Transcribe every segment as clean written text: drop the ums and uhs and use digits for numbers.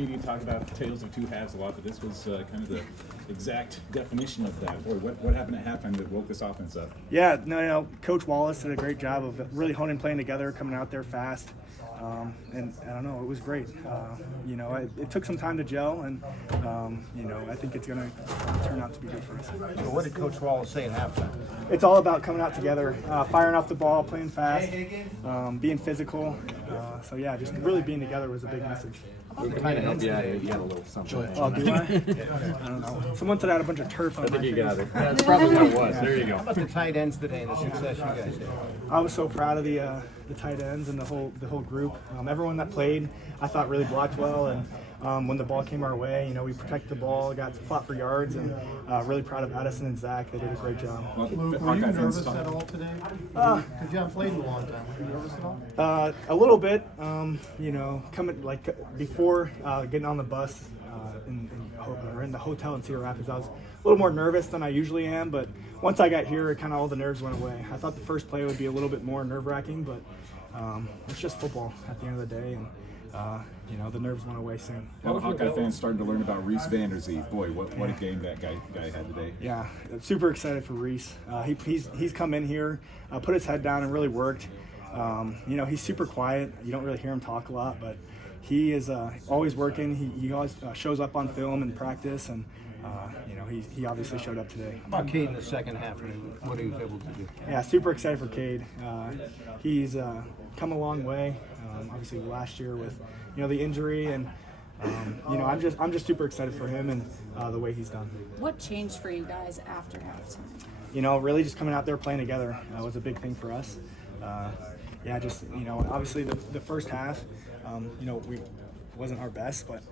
You talk about tales of two halves a lot, but this was kind of the exact definition of that. Boy, what happened at halftime that woke this offense up? Yeah, no, Coach Wallace did a great job of really honing playing together, coming out there fast. And I don't know, it was great. It took some time to gel, and I think it's going to turn out to be good for us. So what did Coach Wallace say at halftime? It's all about coming out together, firing off the ball, playing fast, being physical. So yeah, just really being together was a big message. Yeah, you got a little something. Oh, do I? I don't know. Someone said I had a bunch of turf on my face. You got it. That's probably what it was. There you go. How about the tight ends today and the success you guys had? I was so proud of the tight ends and the whole group. Everyone that played, I thought really blocked well, and when the ball came our way, we protected the ball, fought for yards, and really proud of Addison and Zach. They did a great job. Were you nervous at all today? Because you haven't played in a long time. Were you nervous at all? A little bit. Coming before getting on the bus in the hotel in Cedar Rapids, I was a little more nervous than I usually am, but once I got here, kind of all the nerves went away. I thought the first play would be a little bit more nerve-wracking, but it's just football at the end of the day, and the nerves went away soon. Well, Hawkeye fans starting to learn about Reese Vanderzee. Boy, what a game that guy had today. Yeah, super excited for Reese. He's come in here, put his head down, and really worked. He's super quiet. You don't really hear him talk a lot, but he is always working. He always shows up on film and practice, and he obviously showed up today. How about Cade in the second half and what he was able to do? Yeah, super excited for Cade. He's come a long way. Obviously last year with the injury, and I'm just super excited for him and the way he's done. What changed for you guys after halftime? Really just coming out there playing together was a big thing for us. Obviously the first half, we wasn't our best, but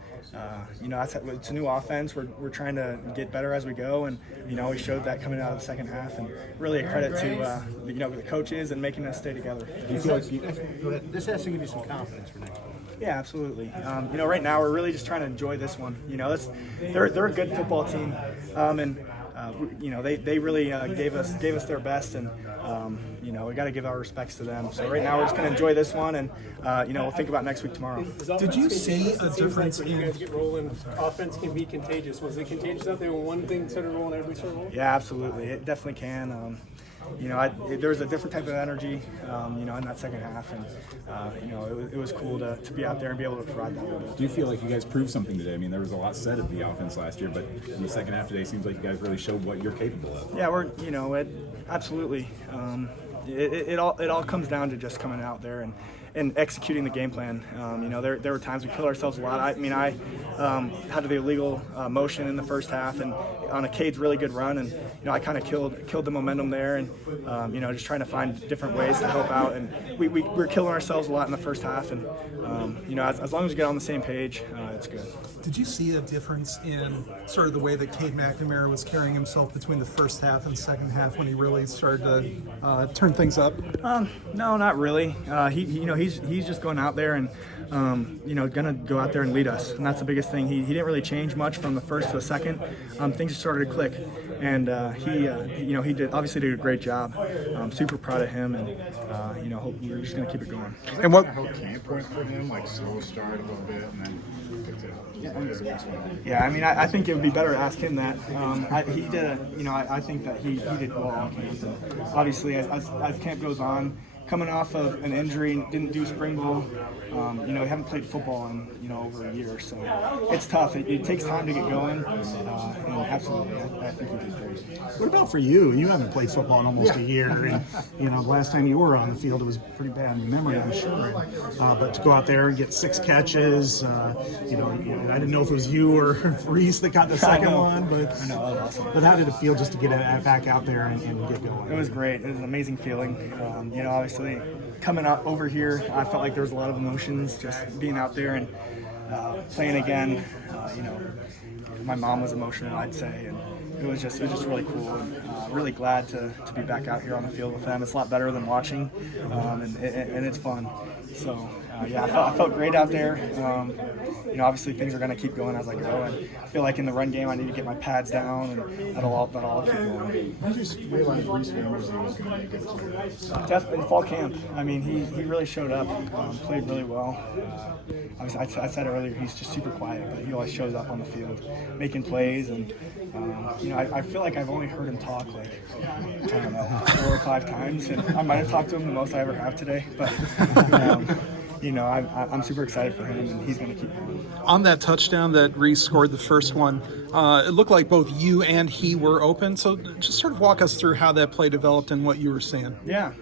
it's a new offense. We're trying to get better as we go, and we showed that coming out of the second half, and really a credit to the coaches and making us stay together. Do you feel like this has to give you some confidence for next week? Yeah, absolutely. Right now we're really just trying to enjoy this one. They're a good football team, and they really gave us their best, and we got to give our respects to them. So right now we're just going to enjoy this one, and we'll think about next week tomorrow. Did you see a difference when you guys get rolling? Offense can be contagious. Was it contagious out there when one thing started rolling, everybody started rolling? Yeah, absolutely. It definitely can. There was a different type of energy, in that second half, and it was cool to be out there and be able to provide that a little bit. Do you feel like you guys proved something today? I mean, there was a lot said of the offense last year, but in the second half today, it seems like you guys really showed what you're capable of. Yeah, absolutely. It all comes down to just coming out there and executing the game plan. There were times we killed ourselves a lot. I had the illegal motion in the first half, and on a Cade's really good run, and I kind of killed the momentum there, and just trying to find different ways to help out. And we were killing ourselves a lot in the first half, and as long as we get on the same page, it's good. Did you see a difference in sort of the way that Cade McNamara was carrying himself between the first half and second half when he really started to turn things up? No, not really. He's just going out there and gonna go out there and lead us, and that's the biggest thing. He didn't really change much from the first to the second. Things just started to click, and he did a great job. I'm super proud of him, and we're just gonna keep it going. And what? How camp went for him, like slow start a little bit, and then I think it would be better to ask him that. He did. I think that he did well on camp. And obviously, as camp goes on, coming off of an injury, didn't do spring ball. We haven't played football in over a year, so it's tough. It takes time to get going, and absolutely, I think he did great. What about for you? You haven't played football in almost a year, and the last time you were on the field, it was pretty bad in your memory, I'm sure. But to go out there and get 6 catches, I didn't know if it was you or Reese that got the second one, but but how did it feel just to get back out there and get going? It was great. It was an amazing feeling. Obviously, coming up over here, I felt like there was a lot of emotions just being out there and playing again. My mom was emotional, I'd say, and it was just really cool. And really glad to be back out here on the field with them. It's a lot better than watching, and it's fun. So Yeah, I felt great out there. Obviously things are going to keep going as I go, and I feel like in the run game I need to get my pads down, and that'll all keep going. I just realized Reese Fingers was going to make it to Definitely in fall camp. I mean, he really showed up, played really well. I said earlier, he's just super quiet, but he always shows up on the field, making plays, and I feel like I've only heard him talk like, I don't know, 4 or 5 times, and I might have talked to him the most I ever have today, but I'm super excited for him, and he's going to keep going. On that touchdown that Reese scored, the first one, it looked like both you and he were open. So just sort of walk us through how that play developed and what you were seeing. Yeah,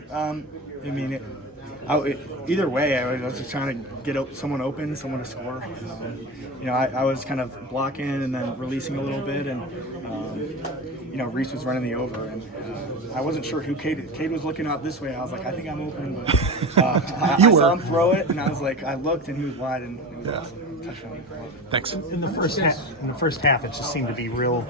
either way, I was just trying to get someone open, someone to score. I was kind of blocking and then releasing a little bit, and Reese was running the over, and I wasn't sure who Cade was looking out this way. I was like, I think I'm open, but I saw him throw it, and I was like, I looked, and he was wide, and it was awesome. Touchdown. Thanks. In the first half, it just seemed to be real